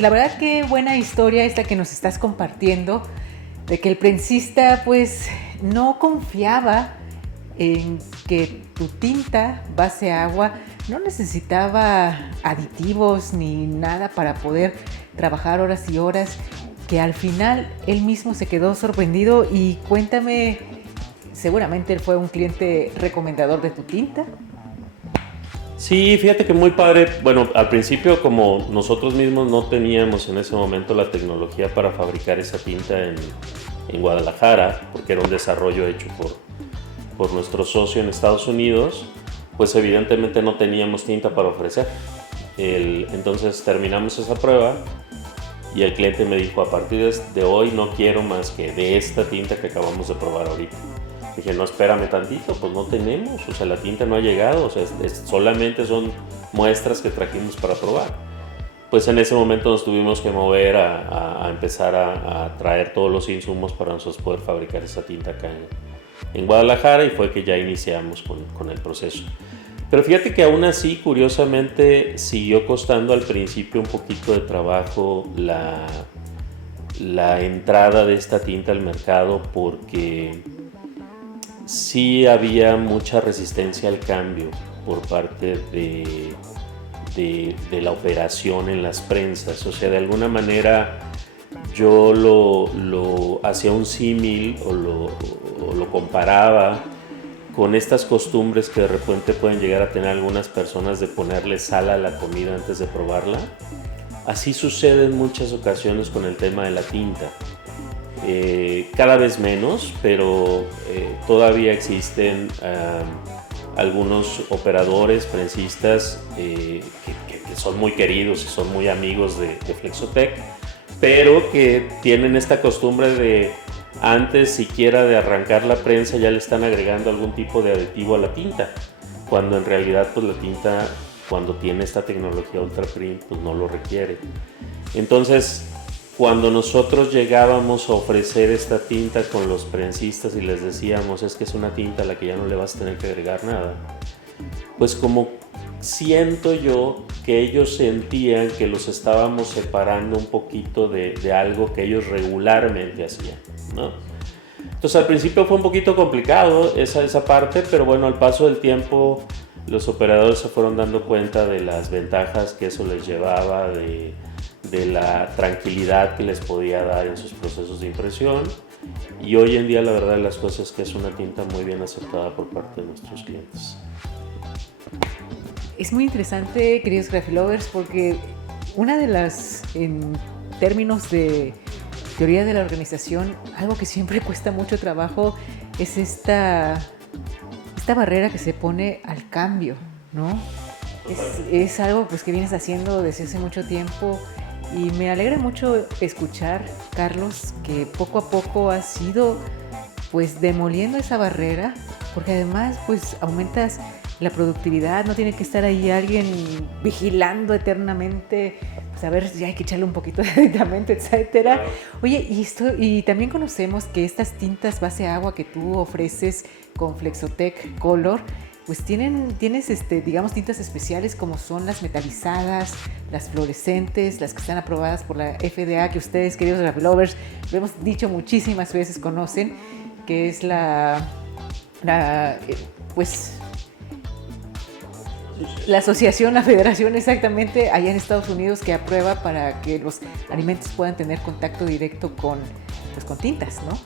Pues la verdad que buena historia esta que nos estás compartiendo, de que el prensista pues no confiaba en que tu tinta base agua no necesitaba aditivos ni nada para poder trabajar horas y horas, que al final él mismo se quedó sorprendido. Y cuéntame, seguramente él fue un cliente recomendador de tu tinta. Sí, fíjate que muy padre. Bueno, al principio como nosotros mismos no teníamos en ese momento la tecnología para fabricar esa tinta en Guadalajara, porque era un desarrollo hecho por nuestro socio en Estados Unidos, pues evidentemente no teníamos tinta para ofrecer. Entonces terminamos esa prueba y el cliente me dijo, a partir de hoy no quiero más que de esta tinta que acabamos de probar ahorita. Dije, no, espérame tantito, pues no tenemos, o sea, la tinta no ha llegado, o sea, solamente son muestras que trajimos para probar. Pues en ese momento nos tuvimos que mover a empezar a traer todos los insumos para nosotros poder fabricar esa tinta acá en Guadalajara, y fue que ya iniciamos con el proceso. Pero fíjate que aún así, curiosamente, siguió costando al principio un poquito de trabajo la entrada de esta tinta al mercado, porque sí había mucha resistencia al cambio por parte de la operación en las prensas. O sea, de alguna manera yo lo hacía un símil o lo comparaba con estas costumbres que de repente pueden llegar a tener algunas personas de ponerle sal a la comida antes de probarla. Así sucede en muchas ocasiones con el tema de la tinta. Cada vez menos, pero todavía existen algunos operadores, prensistas que son muy queridos y son muy amigos de Flexotec, pero que tienen esta costumbre de antes siquiera de arrancar la prensa ya le están agregando algún tipo de aditivo a la tinta, cuando en realidad pues la tinta, cuando tiene esta tecnología Ultra Print, pues no lo requiere. Entonces, cuando nosotros llegábamos a ofrecer esta tinta con los prensistas y les decíamos, es que es una tinta a la que ya no le vas a tener que agregar nada, pues como siento yo que ellos sentían que los estábamos separando un poquito de algo que ellos regularmente hacían, ¿no? Entonces al principio fue un poquito complicado esa parte, pero bueno, al paso del tiempo los operadores se fueron dando cuenta de las ventajas que eso les llevaba, de la tranquilidad que les podía dar en sus procesos de impresión, y hoy en día la verdad de las cosas es que es una tinta muy bien aceptada por parte de nuestros clientes. Es muy interesante, queridos Graphilovers, porque una de las, en términos de teoría de la organización, algo que siempre cuesta mucho trabajo es esta barrera que se pone al cambio, ¿no? Es algo pues que vienes haciendo desde hace mucho tiempo, y me alegra mucho escuchar, Carlos, que poco a poco has ido pues demoliendo esa barrera, porque además pues aumentas la productividad, no tiene que estar ahí alguien vigilando eternamente, pues a ver si hay que echarle un poquito de aditamento, etcétera. Claro. Oye, y también conocemos que estas tintas base agua que tú ofreces con Flexotec Color, pues tienes digamos tintas especiales como son las metalizadas, las fluorescentes, las que están aprobadas por la FDA, que ustedes, queridos Graphilovers, lo hemos dicho muchísimas veces, conocen, que es pues la asociación, la federación exactamente, allá en Estados Unidos, que aprueba para que los alimentos puedan tener contacto directo con tintas, ¿no?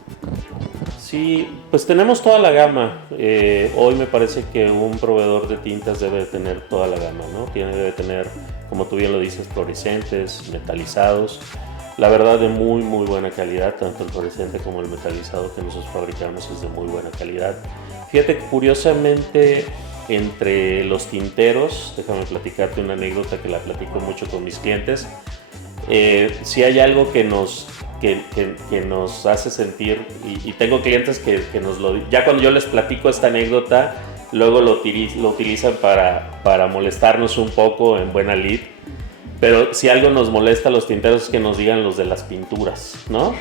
Sí, pues tenemos toda la gama. Hoy me parece que un proveedor de tintas debe tener toda la gama, ¿no? Debe tener, como tú bien lo dices, fluorescentes, metalizados. La verdad, de muy, muy buena calidad, tanto el fluorescente como el metalizado que nosotros fabricamos es de muy buena calidad. Fíjate que curiosamente, entre los tinteros, déjame platicarte una anécdota que la platico mucho con mis clientes. Si hay algo que nos hace sentir, y tengo clientes que nos lo, ya cuando yo les platico esta anécdota, luego lo utilizan para molestarnos un poco en buena lid. Pero si algo nos molesta a los tinteros es que nos digan los de las pinturas, ¿no?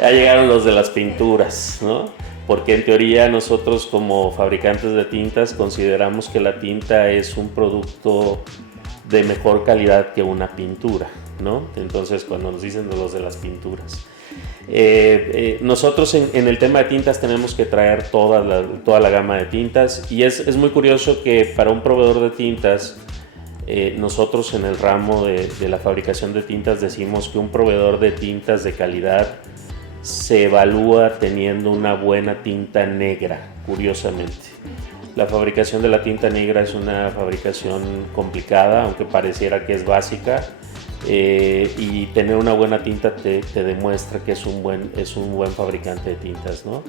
Ya llegaron los de las pinturas, ¿no? Porque en teoría nosotros como fabricantes de tintas consideramos que la tinta es un producto de mejor calidad que una pintura, ¿no? Entonces, cuando nos dicen de los de las pinturas. Nosotros en el tema de tintas tenemos que traer toda la gama de tintas, y es muy curioso que para un proveedor de tintas, nosotros en el ramo de la fabricación de tintas decimos que un proveedor de tintas de calidad se evalúa teniendo una buena tinta negra, curiosamente. La fabricación de la tinta negra es una fabricación complicada, aunque pareciera que es básica, y tener una buena tinta te demuestra que es un buen fabricante de tintas, ¿no?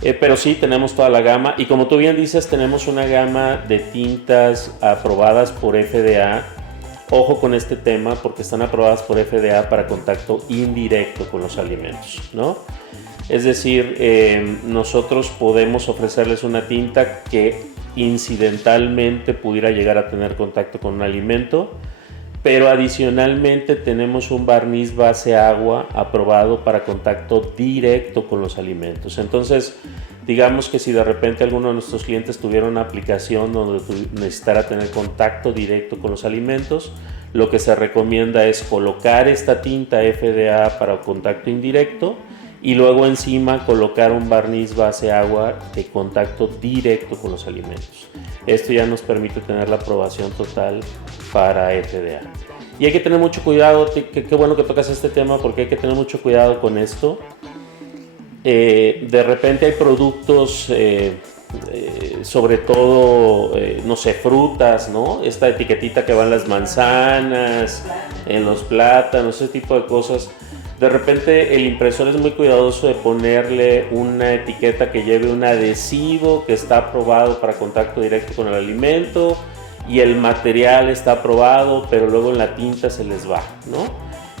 Pero sí, tenemos toda la gama, y como tú bien dices, tenemos una gama de tintas aprobadas por FDA. Ojo con este tema, porque están aprobadas por FDA para contacto indirecto con los alimentos, ¿no? Es decir, nosotros podemos ofrecerles una tinta que incidentalmente pudiera llegar a tener contacto con un alimento, pero adicionalmente tenemos un barniz base agua aprobado para contacto directo con los alimentos. Entonces, digamos que si de repente alguno de nuestros clientes tuviera una aplicación donde necesitara tener contacto directo con los alimentos, lo que se recomienda es colocar esta tinta FDA para contacto indirecto y luego encima colocar un barniz base agua de contacto directo con los alimentos. Esto ya nos permite tener la aprobación total para FDA. Y hay que tener mucho cuidado, qué bueno que tocas este tema, porque hay que tener mucho cuidado con esto. De repente hay productos, sobre todo, no sé, frutas, ¿no? Esta etiquetita que va en las manzanas, en los plátanos, ese tipo de cosas. De repente el impresor es muy cuidadoso de ponerle una etiqueta que lleve un adhesivo que está aprobado para contacto directo con el alimento, y el material está aprobado, pero luego en la tinta se les va, ¿no?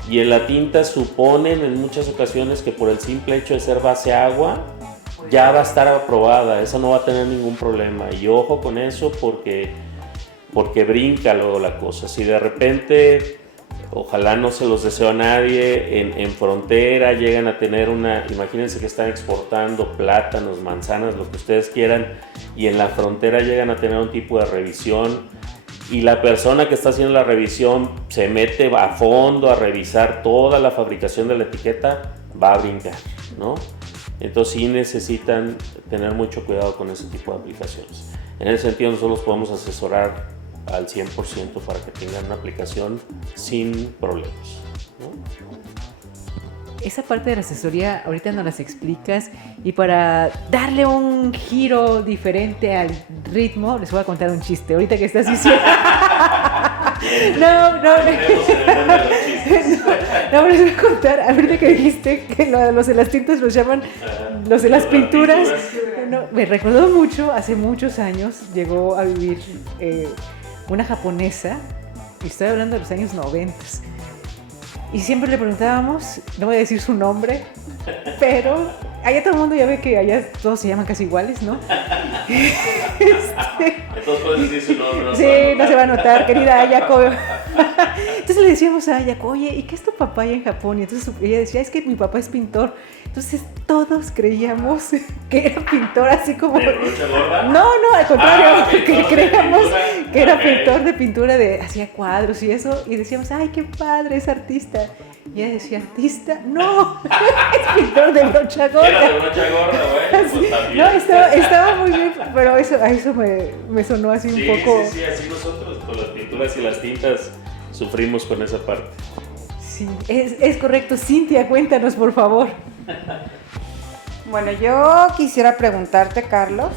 Y en la tinta suponen en muchas ocasiones que por el simple hecho de ser base agua ya va a estar aprobada, esa no va a tener ningún problema. Y ojo con eso, porque brinca luego la cosa. Si de repente, ojalá no se los deseo a nadie, en frontera llegan a tener imagínense que están exportando plátanos, manzanas, lo que ustedes quieran, y en la frontera llegan a tener un tipo de revisión, y la persona que está haciendo la revisión se mete a fondo a revisar toda la fabricación de la etiqueta, va a brincar, ¿no? Entonces sí necesitan tener mucho cuidado con ese tipo de aplicaciones. En ese sentido, nosotros los podemos asesorar al 100% para que tengan una aplicación sin problemas, ¿no? Esa parte de la asesoría ahorita nos las explicas, y para darle un giro diferente al ritmo les voy a contar un chiste ahorita que estás diciendo. No, les voy a contar ahorita que dijiste que los de las tintas los llaman los de las pinturas. No, me recordó mucho, hace muchos años llegó a vivir una japonesa, y estoy hablando de los años 90, y siempre le preguntábamos, no voy a decir su nombre, pero allá todo el mundo ya ve que allá todos se llaman casi iguales, ¿no? Entonces puedes decir su nombre. No sí, no se va a notar, querida Ayako. Entonces le decíamos a Ayako, oye, ¿y qué es tu papá allá en Japón? Y entonces ella decía, es que mi papá es pintor. Entonces todos creíamos que era pintor, así como... ¿De brocha gorda? No, al contrario, okay, que creíamos que era okay. pintor de pintura, hacía cuadros y eso, y decíamos, ay, qué padre, es artista. Y ella decía, ¿artista? No, es pintor de brocha gorda. Era de brocha gorda, güey. Pues también. No, estaba muy bien, pero a eso me sonó así un poco... Sí, así nosotros con las pinturas y las tintas sufrimos con esa parte. Sí, es correcto. Cintia, cuéntanos, por favor. Bueno, yo quisiera preguntarte, Carlos,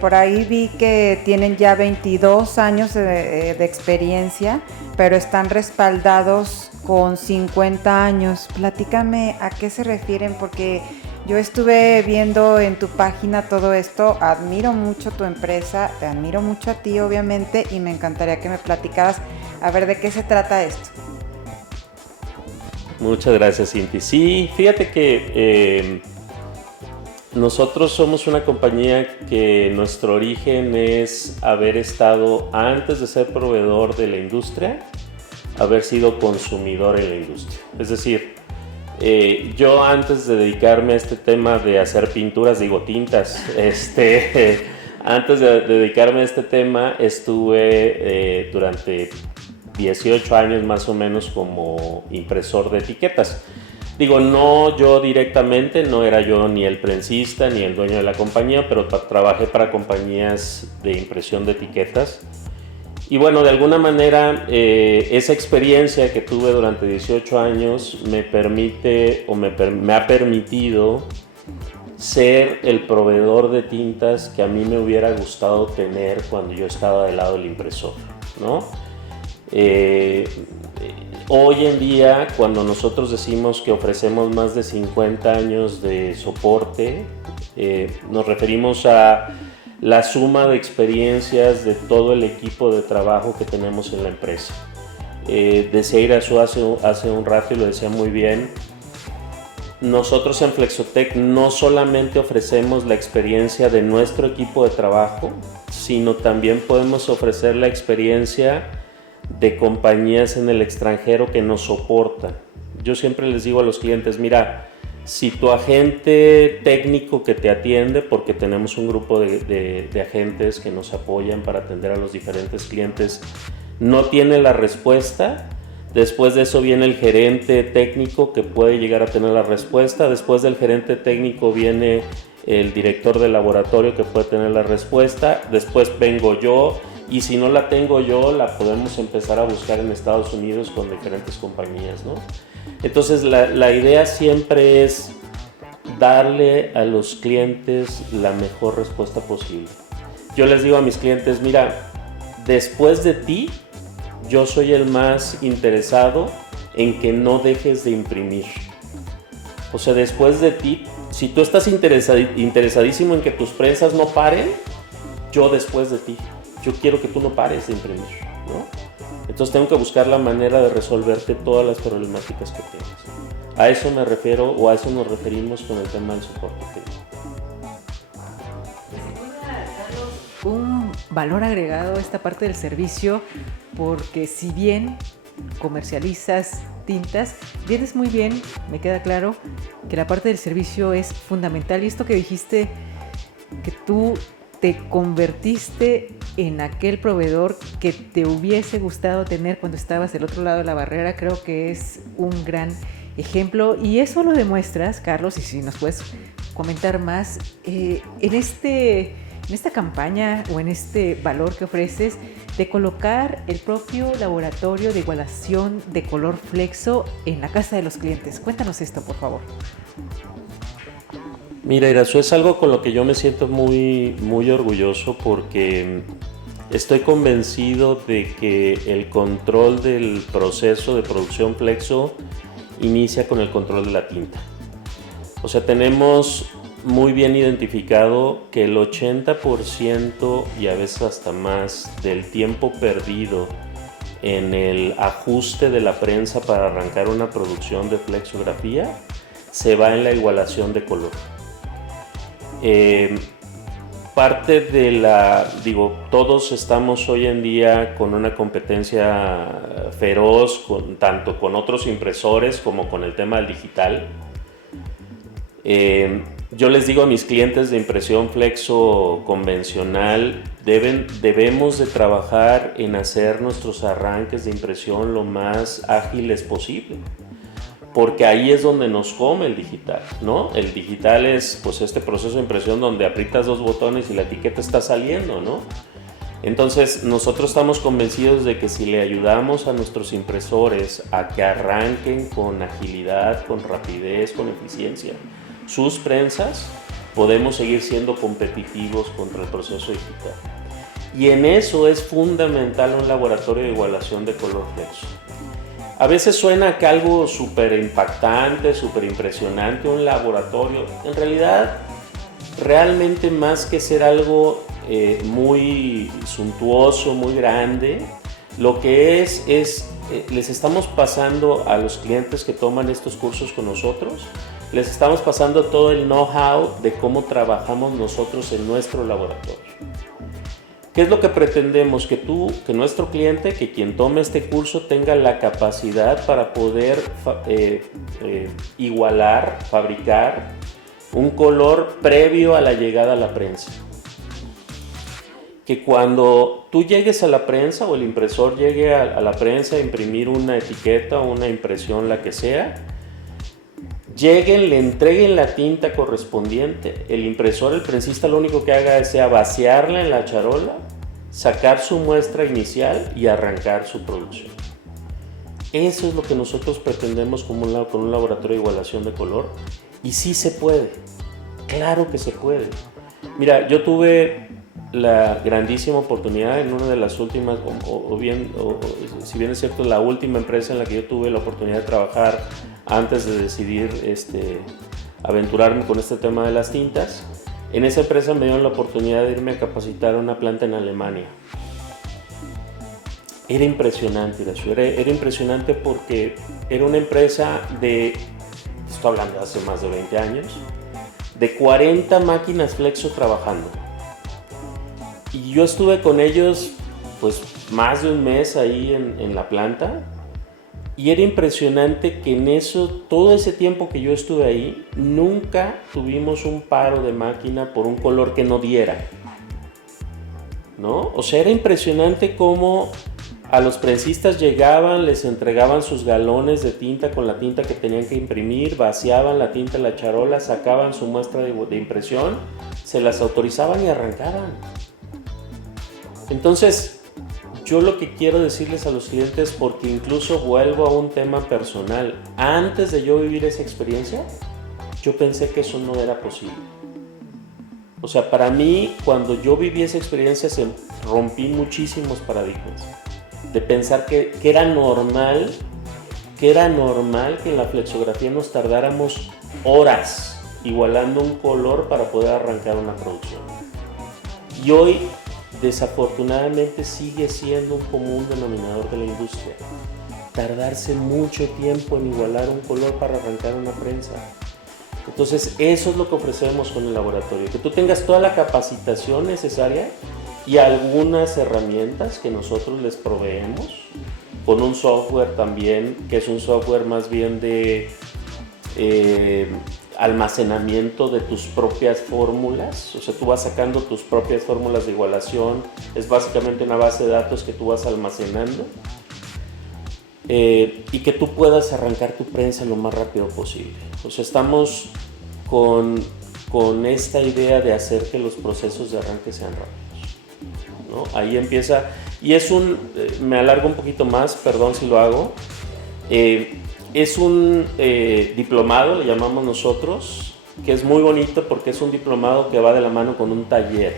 por ahí vi que tienen ya 22 años de experiencia, pero están respaldados con 50 años. Platícame a qué se refieren, porque yo estuve viendo en tu página todo esto, admiro mucho tu empresa, te admiro mucho a ti, obviamente, y me encantaría que me platicaras a ver de qué se trata esto. Muchas gracias, Cinti. Sí, fíjate que nosotros somos una compañía que nuestro origen es haber estado, antes de ser proveedor de la industria, haber sido consumidor en la industria. Es decir, yo antes de dedicarme a este tema de hacer pinturas, tintas, antes de dedicarme a este tema estuve durante 18 años más o menos como impresor de etiquetas. Digo, no yo directamente, no era yo ni el prensista ni el dueño de la compañía, pero trabajé para compañías de impresión de etiquetas. Y bueno, de alguna manera esa experiencia que tuve durante 18 años me permite o me ha permitido ser el proveedor de tintas que a mí me hubiera gustado tener cuando yo estaba del lado del impresor, ¿no? Hoy en día, cuando nosotros decimos que ofrecemos más de 50 años de soporte, nos referimos a la suma de experiencias de todo el equipo de trabajo que tenemos en la empresa. Decía Irazu hace un rato y lo decía muy bien, nosotros en Flexotec no solamente ofrecemos la experiencia de nuestro equipo de trabajo, sino también podemos ofrecer la experiencia de compañías en el extranjero que nos soportan. Yo siempre les digo a los clientes, mira, si tu agente técnico que te atiende, porque tenemos un grupo de agentes que nos apoyan para atender a los diferentes clientes, no tiene la respuesta, después de eso viene el gerente técnico que puede llegar a tener la respuesta, después del gerente técnico viene el director de laboratorio que puede tener la respuesta, después vengo yo, y si no la tengo yo, la podemos empezar a buscar en Estados Unidos con diferentes compañías, ¿no? Entonces la idea siempre es darle a los clientes la mejor respuesta posible. Yo les digo a mis clientes, mira, después de ti, yo soy el más interesado en que no dejes de imprimir. O sea, después de ti, si tú estás interesadísimo en que tus prensas no paren, yo después de ti. Yo quiero que tú no pares de imprimir, ¿no? Entonces tengo que buscar la manera de resolverte todas las problemáticas que tengas. A eso me refiero, o a eso nos referimos con el tema del soporte técnico. Un valor agregado a esta parte del servicio, porque si bien comercializas tintas, vienes muy bien, me queda claro que la parte del servicio es fundamental. Y esto que dijiste, que tú te convertiste en aquel proveedor que te hubiese gustado tener cuando estabas del otro lado de la barrera, creo que es un gran ejemplo. Y eso lo demuestras, Carlos, y si nos puedes comentar más, en esta campaña o en este valor que ofreces de colocar el propio laboratorio de igualación de color Flexo en la casa de los clientes. Cuéntanos esto, por favor. Mira, Irazu, es algo con lo que yo me siento muy, muy orgulloso porque estoy convencido de que el control del proceso de producción Flexo inicia con el control de la tinta. O sea, tenemos muy bien identificado que el 80% y a veces hasta más del tiempo perdido en el ajuste de la prensa para arrancar una producción de flexografía se va en la igualación de color. Parte de todos estamos hoy en día con una competencia feroz, tanto con otros impresores como con el tema del digital. Yo les digo a mis clientes de impresión Flexo convencional, debemos de trabajar en hacer nuestros arranques de impresión lo más ágiles posible, porque ahí es donde nos come el digital, ¿no? El digital es pues este proceso de impresión donde aprietas dos botones y la etiqueta está saliendo, ¿no? Entonces nosotros estamos convencidos de que si le ayudamos a nuestros impresores a que arranquen con agilidad, con rapidez, con eficiencia sus prensas, podemos seguir siendo competitivos contra el proceso digital. Y en eso es fundamental un laboratorio de igualación de color Flexo. A veces suena que algo súper impactante, súper impresionante, un laboratorio. En realidad, realmente más que ser algo muy suntuoso, muy grande, lo que es les estamos pasando a los clientes que toman estos cursos con nosotros, les estamos pasando todo el know-how de cómo trabajamos nosotros en nuestro laboratorio. ¿Qué es lo que pretendemos? Que nuestro cliente, que quien tome este curso tenga la capacidad para poder igualar, fabricar un color previo a la llegada a la prensa. que cuando tú llegues a la prensa o el impresor llegue a la prensa a imprimir una etiqueta o una impresión, la que sea, lleguen, le entreguen la tinta correspondiente, el impresor, el prensista, lo único que haga sea vaciarla en la charola, sacar su muestra inicial y arrancar su producción. Eso es lo que nosotros pretendemos con un laboratorio de igualación de color, y sí se puede, claro que se puede. Mira, yo tuve la grandísima oportunidad en una de las últimas, si bien es cierto, la última empresa en la que yo tuve la oportunidad de trabajar antes de decidir aventurarme con este tema de las tintas. En esa empresa me dieron la oportunidad de irme a capacitar a una planta en Alemania. Era impresionante, era impresionante porque era una empresa estoy hablando de hace más de 20 años, de 40 máquinas flexo trabajando. Y yo estuve con ellos pues más de un mes ahí en la planta, y era impresionante que en todo ese tiempo que yo estuve ahí, nunca tuvimos un paro de máquina por un color que no diera, ¿no? O sea, era impresionante cómo a los prensistas llegaban, les entregaban sus galones de tinta con la tinta que tenían que imprimir, vaciaban la tinta en la charola, sacaban su muestra de impresión, se las autorizaban y arrancaban. Entonces, yo lo que quiero decirles a los clientes, porque incluso vuelvo a un tema personal, antes de yo vivir esa experiencia, yo pensé que eso no era posible. O sea, para mí, cuando yo viví esa experiencia, rompí muchísimos paradigmas. De pensar que era normal que en la flexografía nos tardáramos horas igualando un color para poder arrancar una producción. Y hoy, desafortunadamente, sigue siendo un común denominador de la industria. Tardarse mucho tiempo en igualar un color para arrancar una prensa. Entonces, eso es lo que ofrecemos con el laboratorio, que tú tengas toda la capacitación necesaria y algunas herramientas que nosotros les proveemos, con un software también, que es un software más bien de almacenamiento de tus propias fórmulas. O sea, tú vas sacando tus propias fórmulas de igualación, es básicamente una base de datos que tú vas almacenando, y que tú puedas arrancar tu prensa lo más rápido posible. O sea, estamos con esta idea de hacer que los procesos de arranque sean rápidos, ¿no? Ahí empieza, y me alargo un poquito más, perdón si lo hago, es un diplomado, le llamamos nosotros, que es muy bonito porque es un diplomado que va de la mano con un taller.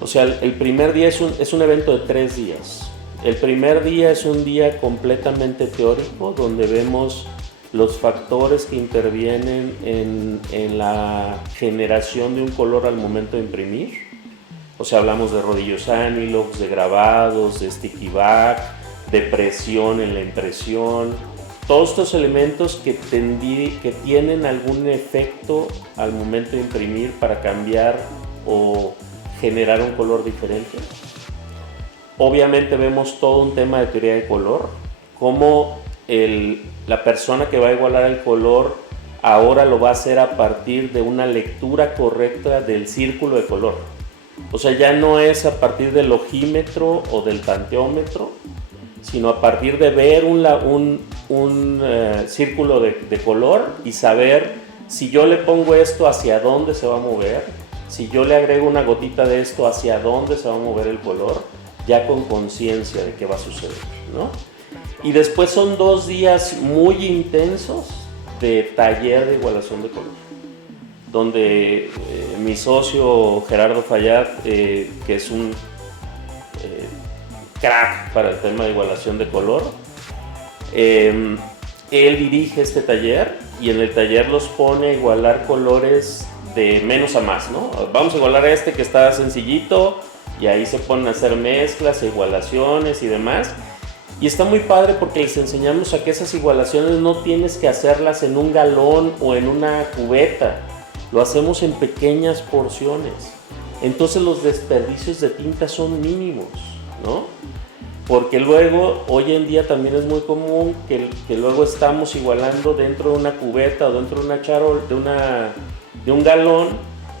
O sea, el primer día es un evento de 3 días. El primer día es un día completamente teórico, donde vemos los factores que intervienen en la generación de un color al momento de imprimir. O sea, hablamos de rodillos anilox, de grabados, de sticky back, de presión en la impresión. Todos estos elementos que tienen algún efecto al momento de imprimir para cambiar o generar un color diferente. Obviamente vemos todo un tema de teoría de color, cómo la persona que va a igualar el color ahora lo va a hacer a partir de una lectura correcta del círculo de color. O sea, ya no es a partir del ojímetro o del tanteómetro, sino a partir de ver un círculo de color y saber si yo le pongo esto, hacia dónde se va a mover, si yo le agrego una gotita de esto, hacia dónde se va a mover el color, ya con conciencia de qué va a suceder, ¿no? Y después son 2 días muy intensos de taller de igualación de color, donde mi socio Gerardo Fayad, que es un crack para el tema de igualación de color, él dirige este taller, y en el taller los pone a igualar colores de menos a más, ¿no? Vamos a igualar a este que está sencillito, y ahí se ponen a hacer mezclas, igualaciones y demás. Y está muy padre porque les enseñamos a que esas igualaciones no tienes que hacerlas en un galón o en una cubeta, lo hacemos en pequeñas porciones. Entonces los desperdicios de tinta son mínimos, ¿no? Porque luego, hoy en día también es muy común que luego estamos igualando dentro de una cubeta o dentro de una charola, de un galón,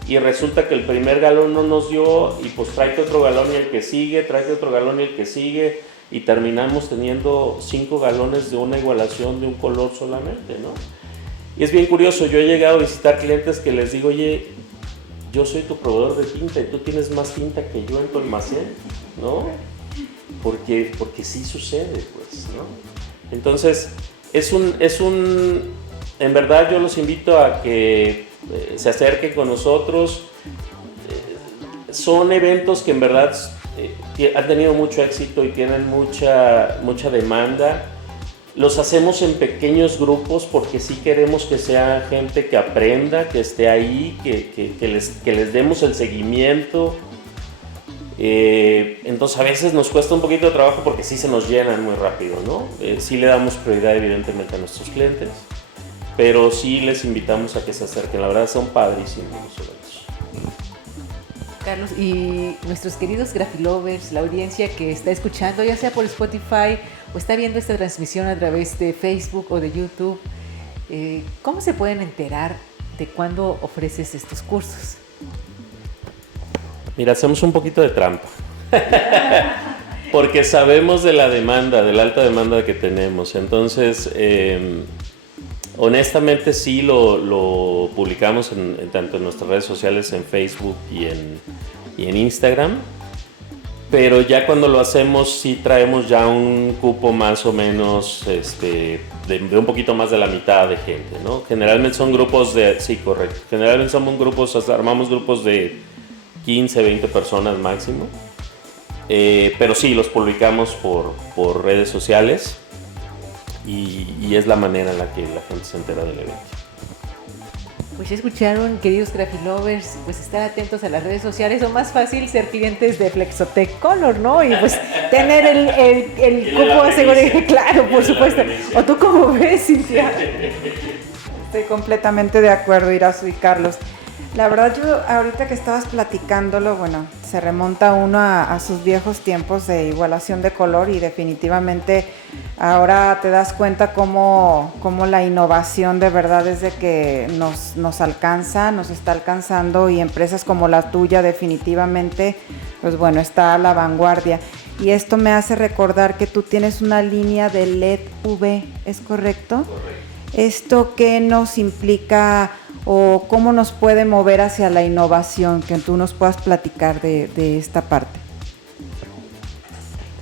y resulta que el primer galón no nos dio y pues tráete otro galón y el que sigue, tráete otro galón y el que sigue, y terminamos teniendo 5 galones de una igualación de un color solamente, ¿no? Y es bien curioso, yo he llegado a visitar clientes que les digo, oye, yo soy tu proveedor de tinta y tú tienes más tinta que yo en tu almacén, ¿no? Porque sí sucede, pues, ¿no? Entonces, en verdad yo los invito a que se acerquen con nosotros. Son eventos que en verdad han tenido mucho éxito y tienen mucha demanda. Los hacemos en pequeños grupos porque sí queremos que sea gente que aprenda, que esté ahí, que les demos el seguimiento. Entonces a veces nos cuesta un poquito de trabajo porque sí se nos llenan muy rápido, ¿no? Sí le damos prioridad evidentemente a nuestros clientes, pero sí les invitamos a que se acerquen. La verdad son padrísimos los eventos. Carlos, y nuestros queridos Grafilovers, la audiencia que está escuchando, ya sea por Spotify o está viendo esta transmisión a través de Facebook o de YouTube, ¿cómo se pueden enterar de cuándo ofreces estos cursos? Mira, hacemos un poquito de trampa, porque sabemos de la demanda, de la alta demanda que tenemos. Entonces, honestamente sí lo publicamos tanto en nuestras redes sociales, en Facebook y en Instagram, pero ya cuando lo hacemos sí traemos ya un cupo más o menos de un poquito más de la mitad de gente, ¿no? Generalmente son grupos sí, correcto. Generalmente somos grupos, armamos grupos de 15, 20 personas máximo, pero sí, los publicamos por redes sociales y es la manera en la que la gente se entera del evento. Pues ya escucharon, queridos Grafilovers, pues estar atentos a las redes sociales, o más fácil ser clientes de Flexotec Color, ¿no? Y pues tener el cupo asegurado, claro, por supuesto. ¿O tú cómo ves, Cintia? Estoy completamente de acuerdo, Irasu y Carlos. La verdad, yo ahorita que estabas platicándolo, bueno, se remonta uno a sus viejos tiempos de igualación de color y definitivamente ahora te das cuenta cómo la innovación de verdad es de que nos alcanza, nos está alcanzando, y empresas como la tuya definitivamente, pues bueno, está a la vanguardia. Y esto me hace recordar que tú tienes una línea de LED UV, ¿es correcto? Correcto. ¿Esto qué nos implica o cómo nos puede mover hacia la innovación? Que tú nos puedas platicar de esta parte.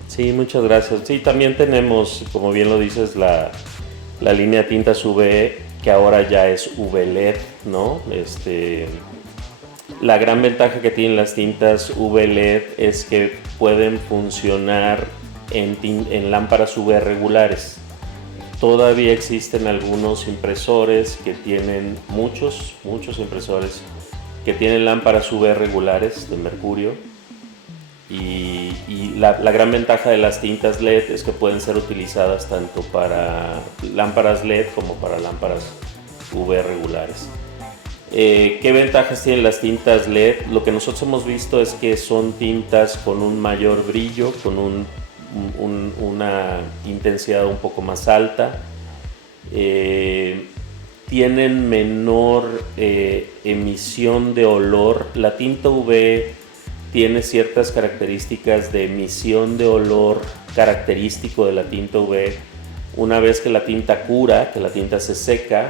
Sí, muchas gracias. Sí, también tenemos, como bien lo dices, la línea de tintas UV, que ahora ya es UV-LED, ¿no? La gran ventaja que tienen las tintas UV-LED es que pueden funcionar en lámparas UV regulares. Todavía existen algunos impresores que tienen, muchos impresores que tienen lámparas UV regulares de mercurio, y la gran ventaja de las tintas LED es que pueden ser utilizadas tanto para lámparas LED como para lámparas UV regulares. ¿Qué ventajas tienen las tintas LED? Lo que nosotros hemos visto es que son tintas con un mayor brillo, con una intensidad un poco más alta, tienen menor emisión de olor. La tinta UV tiene ciertas características de emisión de olor característico de la tinta UV. Una vez que la tinta cura, que la tinta se seca,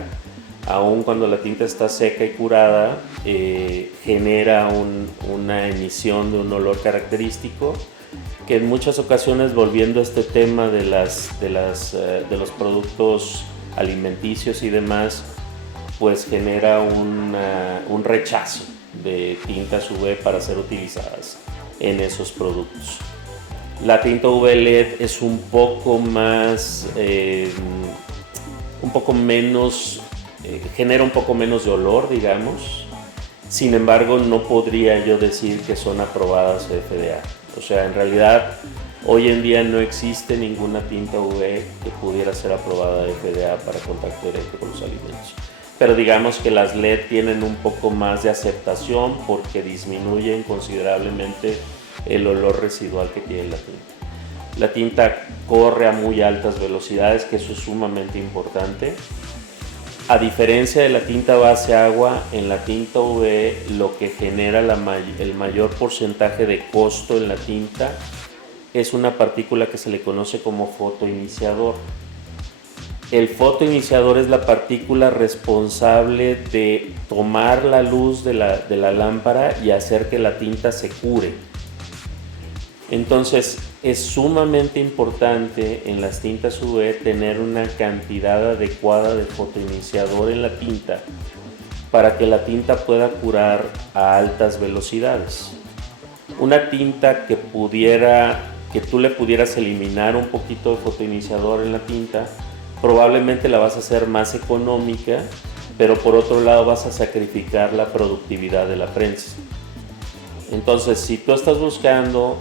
aun cuando la tinta está seca y curada, genera una emisión de un olor característico, que en muchas ocasiones, volviendo a este tema de los productos alimenticios y demás, pues genera un rechazo de tintas UV para ser utilizadas en esos productos. La tinta UV LED es un poco menos, genera un poco menos de olor, digamos. Sin embargo, no podría yo decir que son aprobadas FDA. O sea, en realidad, hoy en día no existe ninguna tinta UV que pudiera ser aprobada de FDA para contacto directo con los alimentos. Pero digamos que las LED tienen un poco más de aceptación porque disminuyen considerablemente el olor residual que tiene la tinta. La tinta corre a muy altas velocidades, que eso es sumamente importante. A diferencia de la tinta base agua, en la tinta UV lo que genera el mayor porcentaje de costo en la tinta es una partícula que se le conoce como fotoiniciador. El fotoiniciador es la partícula responsable de tomar la luz de la lámpara y hacer que la tinta se cure. Entonces es sumamente importante en las tintas UV tener una cantidad adecuada de fotoiniciador en la tinta para que la tinta pueda curar a altas velocidades. Una tinta que tú le pudieras eliminar un poquito de fotoiniciador en la tinta, probablemente la vas a hacer más económica, pero por otro lado vas a sacrificar la productividad de la prensa. Entonces, si tú estás buscando,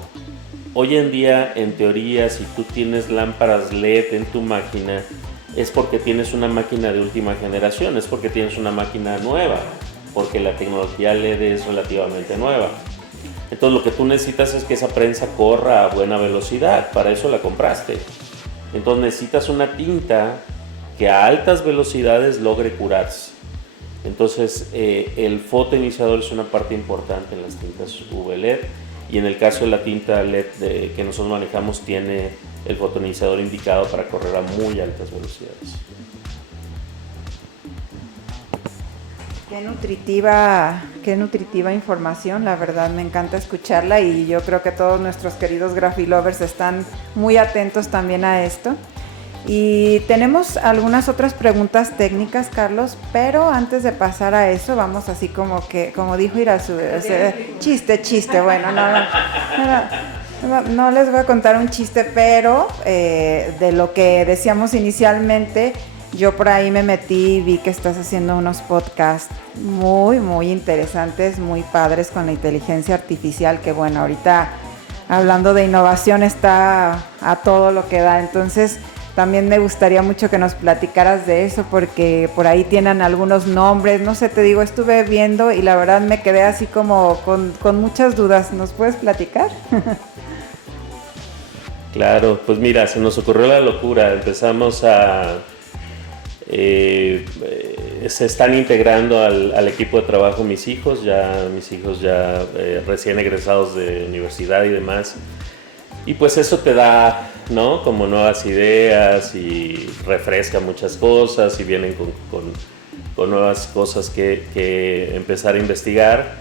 hoy en día, en teoría, si tú tienes lámparas LED en tu máquina, es porque tienes una máquina de última generación, es porque tienes una máquina nueva, porque la tecnología LED es relativamente nueva. Entonces lo que tú necesitas es que esa prensa corra a buena velocidad, para eso la compraste. Entonces necesitas una tinta que a altas velocidades logre curarse. Entonces el fotoiniciador es una parte importante en las tintas UV LED, y en el caso de la tinta LED que nosotros manejamos tiene el fotoiniciador indicado para correr a muy altas velocidades. Qué nutritiva información, la verdad me encanta escucharla, y yo creo que todos nuestros queridos Graphilovers están muy atentos también a esto. Y tenemos algunas otras preguntas técnicas, Carlos, pero antes de pasar a eso, vamos así como dijo Irazu, chiste, bueno, no les voy a contar un chiste, pero de lo que decíamos inicialmente, yo por ahí me metí y vi que estás haciendo unos podcasts muy, muy interesantes, muy padres con la inteligencia artificial, que bueno, ahorita hablando de innovación está a todo lo que da. Entonces también me gustaría mucho que nos platicaras de eso, porque por ahí tienen algunos nombres, no sé, te digo, estuve viendo y la verdad me quedé así como con muchas dudas. ¿Nos puedes platicar? Claro, pues mira, se nos ocurrió la locura, empezamos se están integrando al equipo de trabajo mis hijos ya recién egresados de universidad y demás, y pues eso te da, ¿no?, como nuevas ideas y refresca muchas cosas, y vienen con nuevas cosas que empezar a investigar,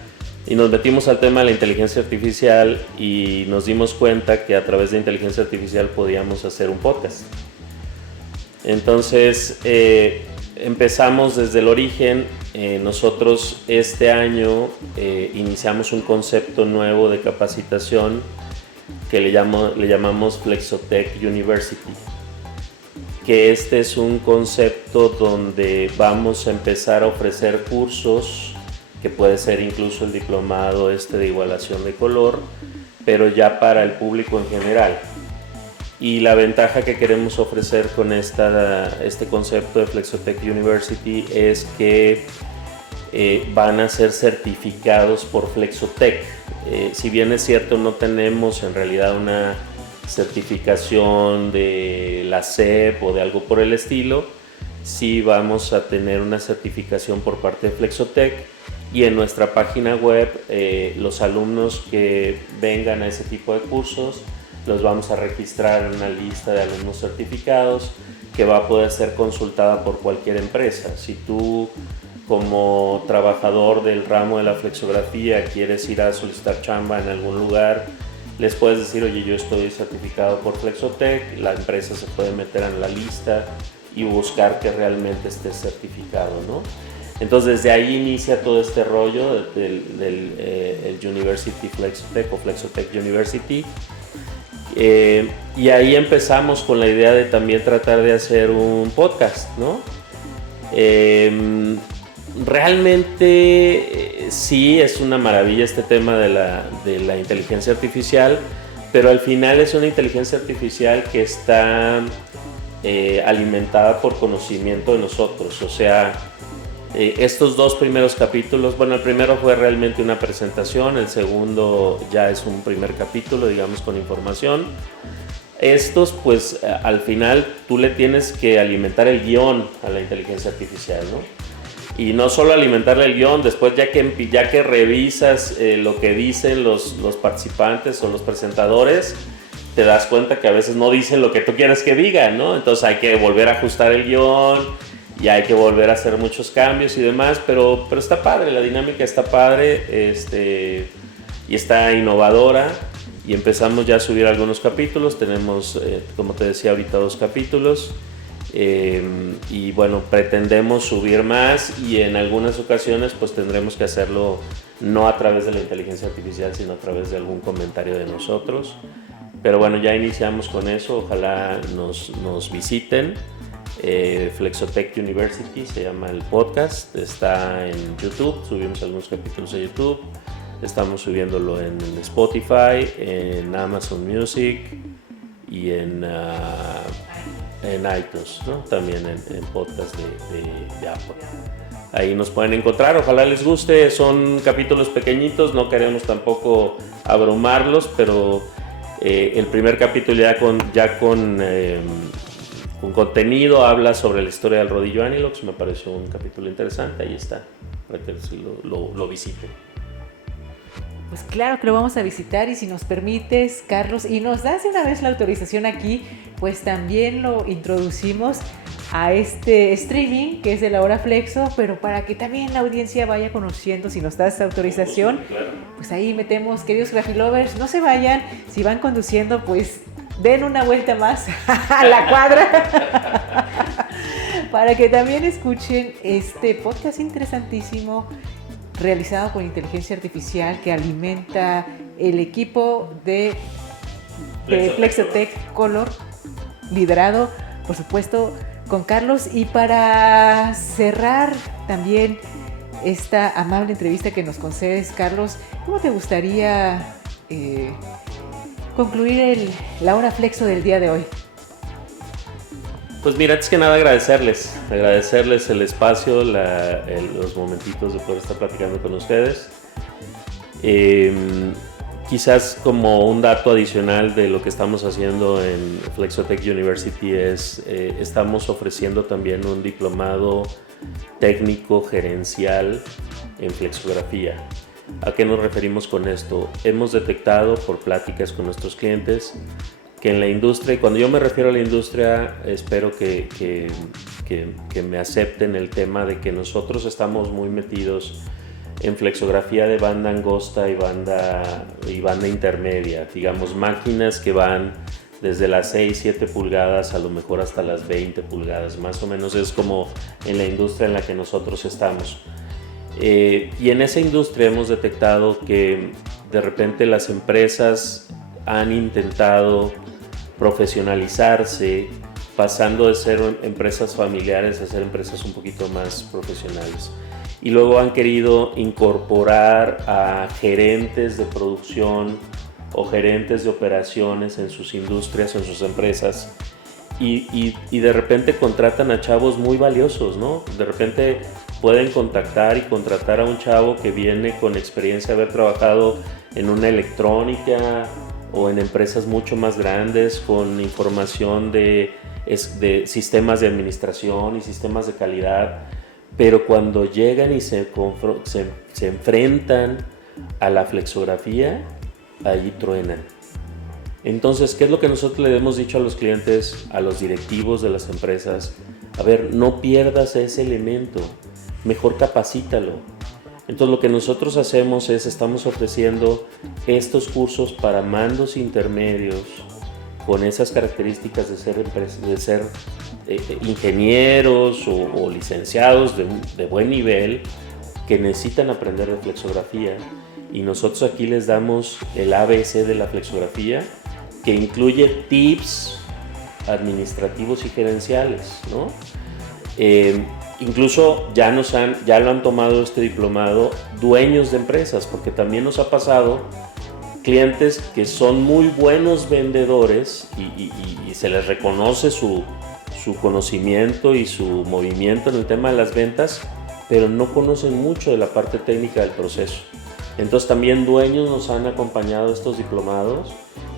y nos metimos al tema de la inteligencia artificial y nos dimos cuenta que a través de inteligencia artificial podíamos hacer un podcast. Entonces empezamos desde el origen. Nosotros este año iniciamos un concepto nuevo de capacitación que le llamamos Flexotech University, que este es un concepto donde vamos a empezar a ofrecer cursos, que puede ser incluso el diplomado de igualación de color, pero ya para el público en general. Y la ventaja que queremos ofrecer con este concepto de Flexotech University es que van a ser certificados por Flexotech. Si bien es cierto, no tenemos en realidad una certificación de la SEP o de algo por el estilo, sí vamos a tener una certificación por parte de Flexotech, y en nuestra página web los alumnos que vengan a ese tipo de cursos los vamos a registrar en una lista de alumnos certificados que va a poder ser consultada por cualquier empresa. Si tú, como trabajador del ramo de la flexografía, quieres ir a solicitar chamba en algún lugar, les puedes decir, oye, yo estoy certificado por Flexotech, la empresa se puede meter en la lista y buscar que realmente esté certificado, ¿no? Entonces desde ahí inicia todo este rollo del University Flexotech o Flexotech University. Y ahí empezamos con la idea de también tratar de hacer un podcast, ¿no? Realmente sí es una maravilla este tema de la inteligencia artificial, pero al final es una inteligencia artificial que está alimentada por conocimiento de nosotros. O sea, estos dos primeros capítulos, bueno, el primero fue realmente una presentación, el segundo ya es un primer capítulo, digamos, con información, Estos, pues al final tú le tienes que alimentar el guión a la inteligencia artificial, ¿no? Y no solo alimentarle el guión, después ya que revisas lo que dicen los participantes o los presentadores, te das cuenta que a veces no dicen lo que tú quieres que digan, ¿no? Entonces hay que volver a ajustar el guión y hay que volver a hacer muchos cambios y demás, pero está padre, la dinámica está padre y está innovadora. Y empezamos ya a subir algunos capítulos, tenemos, como te decía ahorita, 2 capítulos. Y bueno, pretendemos subir más y en algunas ocasiones pues tendremos que hacerlo no a través de la inteligencia artificial, sino a través de algún comentario de nosotros. Pero bueno, ya iniciamos con eso, ojalá nos visiten. Flexotech University se llama el podcast, está en YouTube, subimos algunos capítulos a YouTube. Estamos subiéndolo en Spotify, en Amazon Music y en iTunes, ¿no? También en podcast de Apple. Ahí nos pueden encontrar, ojalá les guste, son capítulos pequeñitos, no queremos tampoco abrumarlos, pero el primer capítulo ya con contenido habla sobre la historia del rodillo Anilox, me pareció un capítulo interesante, ahí está, para que lo visiten. Pues claro que lo vamos a visitar y si nos permites, Carlos, y nos das de una vez la autorización aquí, pues también lo introducimos a este streaming que es de la Hora Flexo, pero para que también la audiencia vaya conociendo, si nos das autorización, pues ahí metemos, queridos Grafilovers, no se vayan, si van conduciendo, pues den una vuelta más a la cuadra para que también escuchen este podcast interesantísimo realizado con inteligencia artificial que alimenta el equipo de Flexotech Color, liderado, por supuesto, con Carlos. Y para cerrar también esta amable entrevista que nos concedes, Carlos, ¿cómo te gustaría concluir la Hora Flexo del día de hoy? Pues mira, antes que nada agradecerles el espacio, los momentitos de poder estar platicando con ustedes. Quizás como un dato adicional de lo que estamos haciendo en Flexotech University estamos ofreciendo también un diplomado técnico gerencial en flexografía. ¿A qué nos referimos con esto? Hemos detectado por pláticas con nuestros clientes que en la industria, y cuando yo me refiero a la industria, espero que me acepten el tema de que nosotros estamos muy metidos en flexografía de banda angosta y banda intermedia, digamos máquinas que van desde las 6-7 pulgadas a lo mejor hasta las 20 pulgadas, más o menos es como en la industria en la que nosotros estamos. Y en esa industria hemos detectado que de repente las empresas han intentado profesionalizarse, pasando de ser empresas familiares a ser empresas un poquito más profesionales. Y luego han querido incorporar a gerentes de producción o gerentes de operaciones en sus industrias o en sus empresas y de repente contratan a chavos muy valiosos, ¿no? De repente pueden contactar y contratar a un chavo que viene con experiencia de haber trabajado en una electrónica o en empresas mucho más grandes con información de sistemas de administración y sistemas de calidad, pero cuando llegan y se enfrentan a la flexografía, ahí truenan. Entonces, ¿qué es lo que nosotros le hemos dicho a los clientes, a los directivos de las empresas? A ver, no pierdas ese elemento, mejor capacítalo. Entonces, lo que nosotros hacemos estamos ofreciendo estos cursos para mandos intermedios con esas características de ser ingenieros o licenciados de buen nivel que necesitan aprender de flexografía. Y nosotros aquí les damos el ABC de la flexografía, que incluye tips administrativos y gerenciales, ¿no? Incluso ya lo han tomado este diplomado dueños de empresas, porque también nos ha pasado clientes que son muy buenos vendedores y se les reconoce su conocimiento y su movimiento en el tema de las ventas, pero no conocen mucho de la parte técnica del proceso. Entonces también dueños nos han acompañado a estos diplomados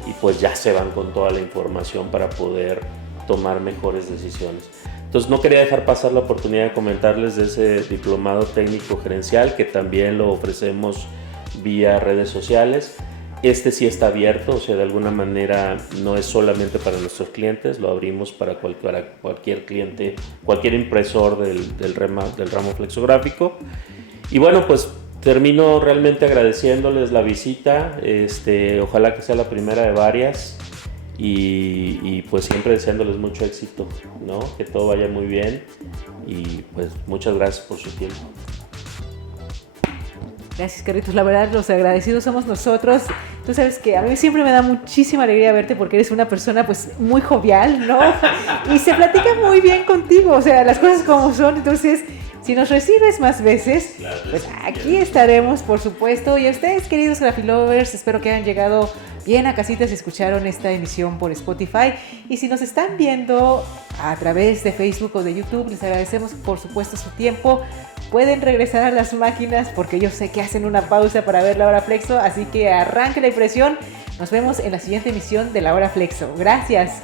y pues ya se van con toda la información para poder tomar mejores decisiones. Entonces no quería dejar pasar la oportunidad de comentarles de ese diplomado técnico gerencial que también lo ofrecemos vía redes sociales. Este sí está abierto, o sea, de alguna manera no es solamente para nuestros clientes, lo abrimos para cualquier cliente, cualquier impresor del ramo flexográfico. Y bueno, pues termino realmente agradeciéndoles la visita, ojalá que sea la primera de varias y pues siempre deseándoles mucho éxito, ¿no? Que todo vaya muy bien y pues muchas gracias por su tiempo. Gracias, Carlitos. La verdad, los agradecidos somos nosotros. Tú sabes que a mí siempre me da muchísima alegría verte porque eres una persona pues muy jovial, ¿no? Y se platica muy bien contigo, o sea, las cosas como son. Entonces, si nos recibes más veces, pues aquí estaremos, por supuesto. Y a ustedes, queridos Grafilovers, espero que hayan llegado bien a casita si escucharon esta emisión por Spotify. Y si nos están viendo a través de Facebook o de YouTube, les agradecemos, por supuesto, su tiempo. Pueden regresar a las máquinas porque yo sé que hacen una pausa para ver La Hora Flexo, así que arranque la impresión. Nos vemos en la siguiente emisión de La Hora Flexo. Gracias.